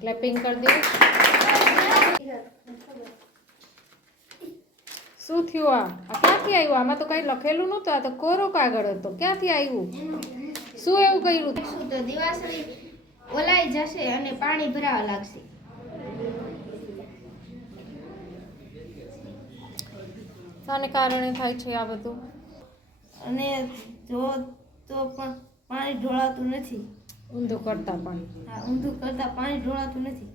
Clapping કરી દો. શું થયું? આ ક્યાંથી આવ્યું? આમાં તો કઈ લખેલું નહોતું. આ તો કોરો કાગળ હતો. ક્યાંથી આવ્યું? શું એવું કર્યું? શું તો દિવાસળી ઓલાઈ જશે અને પાણી ભરાવા લાગશે. આને કારણે થાય છે આ બધું. અને જો તો પણ પાણી ઢોળાતું નથી. ઊંધું કરતા પણ. હા, ઊંધું કરતા પાણી ઢોળાતું નથી.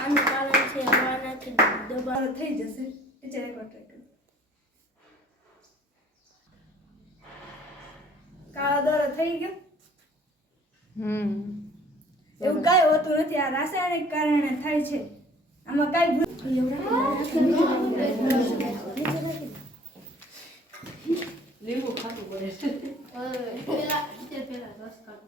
આનું કારણ છે હવાનાથી દબાણ થઈ જશે. કાળો દોરો થઈ ગયો. એવું કઈ હોતું નથી. આ રાસાયણિક કારણે થાય છે. આમાં કઈ લીંબુ ખાતું પડે છે. પેલા રસ કાઢો.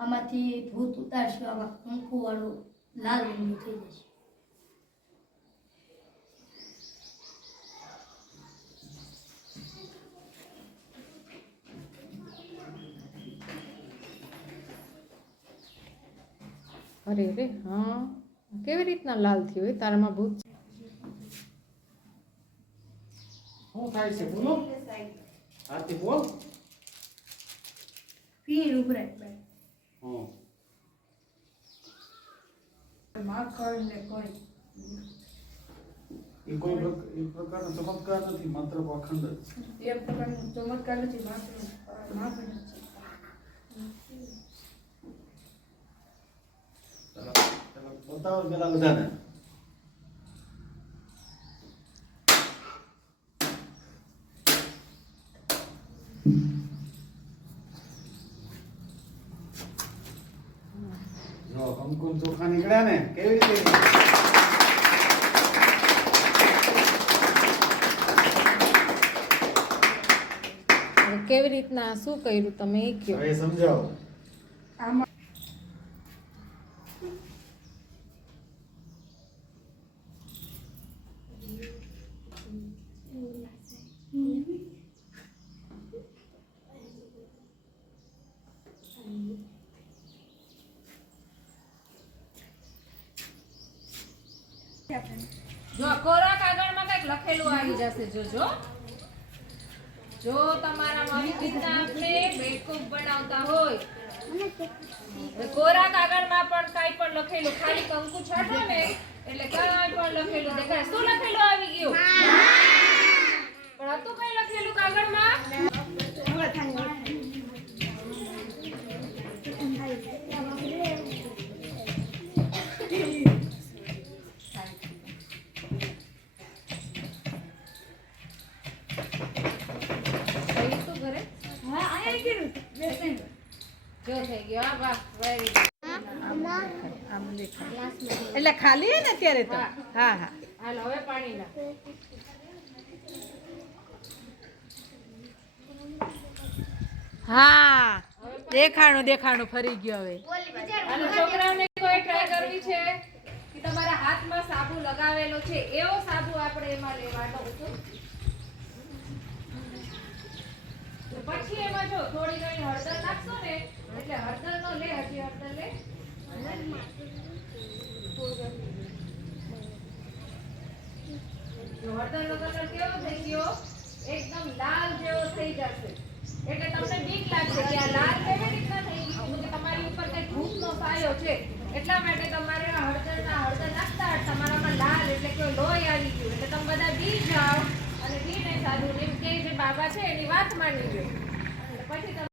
આમાંથી ભૂત ઉતારશું. આમાં કંકુ વાળું લાલ લીંબુ થઈ જશે. અરે રે, હા, કેવી રીતના લાલ થયું હોય? તારામાં ભૂત શું થાય છે? બોલો. આરતી બોલ. પીણ ઉભરાય. હા. માખણ ને કોઈ એ પ્રકારનો ચમત્કાર નથી, માત્ર પાખંડ જ છે. એ પ્રકારનો ચમત્કાર નથી. માખણ છે. બતાવો પેલા બધાને. જો કંકુમ ચોખા નીકળ્યા ને, કેવી રીતે? કેવી રીતના શું કર્યું તમે એ કહો. હવે સમજાવો. આમાં જો કોરા કાગળમાં કંઈક લખેલું આવી જશે. જોજો, જો તમારા આવી રીતના આપણે બેકઅપ બનાવતા હોય, કોરા કાગળમાં પણ કાંઈ પણ લખેલું, ખાલી કંકુ છાંટો ને એટલે કાંઈ પણ લખેલું દેખાય. શું લખેલું આવી ગયું? પણ હતું કઈ લખેલું કાગળમાં? જો થઈ ગયો. વાહ, વેરી એટલે ખાલી હે ને અત્યારે તો. હા હા. હાલ હવે પાણી નાખ. હા, દેખાણું ફરી ગયો હવે. અને છોકરાઓને કોઈ ટ્રાય કરવી છે કે તમારા હાથમાં સાબુ લગાવેલો છે એવો સાબુ આપણે એમાં લેવાનો. પછી એમાં જો થોડી ઘણી હળદર નાખશો ને એટલે હળદર નો લે, હજી હળદર લે. જો હળદર નો કલર કેવો થઈ ગયો? એકદમ લાલ જેવો થઈ જશે. એટલે તમને બીક લાગશે કે આ લાલ કેવી રીતના થઈ ગયું, કે તમારી ઉપર કઈ ભૂતનો સાયો છે. એટલા માટે તમારે હળદર નાખતા તમારામાં લાલ એટલે કે લોહી આવી ગયું. એટલે તમે બધા બી જાઓ અને બીને સાધુ એમ કે જે બાબા છે એની વાત માની લો. પછી